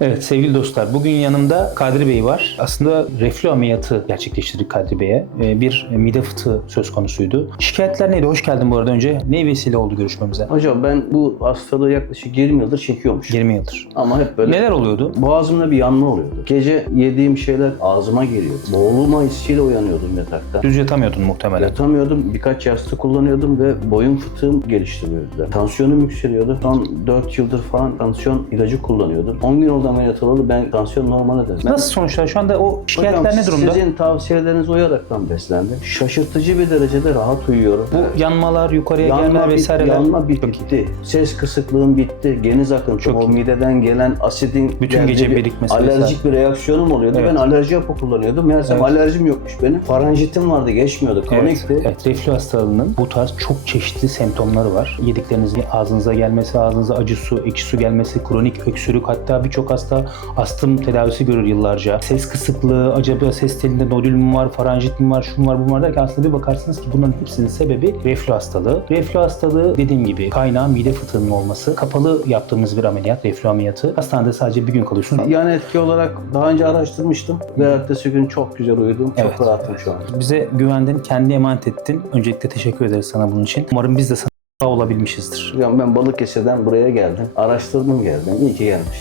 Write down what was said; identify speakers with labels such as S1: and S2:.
S1: Evet sevgili dostlar bugün yanımda Kadri Bey var. Aslında reflü ameliyatı gerçekleştirdik Kadri Bey'e. Ee, Bir mide fıtığı söz konusuydu. Şikayetler neydi? Hoş geldin bu arada önce. Ne vesile oldu görüşmemize?
S2: Hocam ben bu hastalığı yaklaşık 20 yıldır çekiyormuş.
S1: 20 yıldır.
S2: Ama hep böyle
S1: Neler oluyordu?
S2: boğazımda bir yanma oluyordu. Gece yediğim şeyler ağzıma geliyordu. Boğulma hissiyle uyanıyordum yatakta.
S1: Düz yatamıyordun muhtemelen.
S2: Yatamıyordum. Birkaç yastık kullanıyordum ve boyun fıtığım gelişti böyle. Tansiyonum yükseliyordu. Son 4 yıldır falan tansiyon ilacı kullanıyordum. 10 gün oldu ameliyat olalı ben tansiyon normale döndüm.
S1: Nasıl sonuçlar? Şu anda o şikayetler
S2: Hocam,
S1: ne durumda?
S2: Sizin tavsiyelerinize uyaraktan beslendim. Şaşırtıcı bir derecede rahat uyuyorum.
S1: Bu yanmalar, yukarıya gelme
S2: Yanma, bit,
S1: vesaireler.
S2: yanma bit- bitti. Ses kısıklığım bitti. Geniz akıntım,
S1: Çok
S2: o
S1: iyi.
S2: mideden gelen asidin
S1: Bütün gece
S2: bir
S1: birikmesi
S2: Alerjik bir reaksiyonum oluyordu.
S1: Evet.
S2: Ben alerji hapı kullanıyordum. Meğersem
S1: Evet.
S2: alerjim yokmuş benim. Faranjitim vardı, geçmiyordu.
S1: Evet,
S2: Kronikti.
S1: evet, reflü hastalığının bu tarz çok çeşitli semptomları var. Yediklerinizin ağzınıza gelmesi, ağzınıza acı su, ekşi su gelmesi, kronik öksürük hatta birçok hasta astım tedavisi görür yıllarca. Ses kısıklığı, acaba ses telinde nodül mü var, faranjit mi var, şu mu var, bu mu var derken aslında bir bakarsınız ki bunların hepsinin sebebi reflü hastalığı. Reflü hastalığı dediğim gibi kaynağı mide fıtığının olması. Kapalı yaptığımız bir ameliyat, reflü ameliyatı. Hastanede sadece bir gün kalıyorsun.
S2: Yan etki olarak daha önce araştırmıştım ve ertesi gün çok güzel uyudum. Çok
S1: Evet,
S2: rahatım şu an.
S1: Bize güvendin, kendi emanet ettin. Öncelikle teşekkür ederiz sana bunun için. Umarım biz de sana olabilmişizdir.
S2: Hocam ben Balıkesir'den buraya geldim. Araştırdım geldim. İyi ki gelmiş.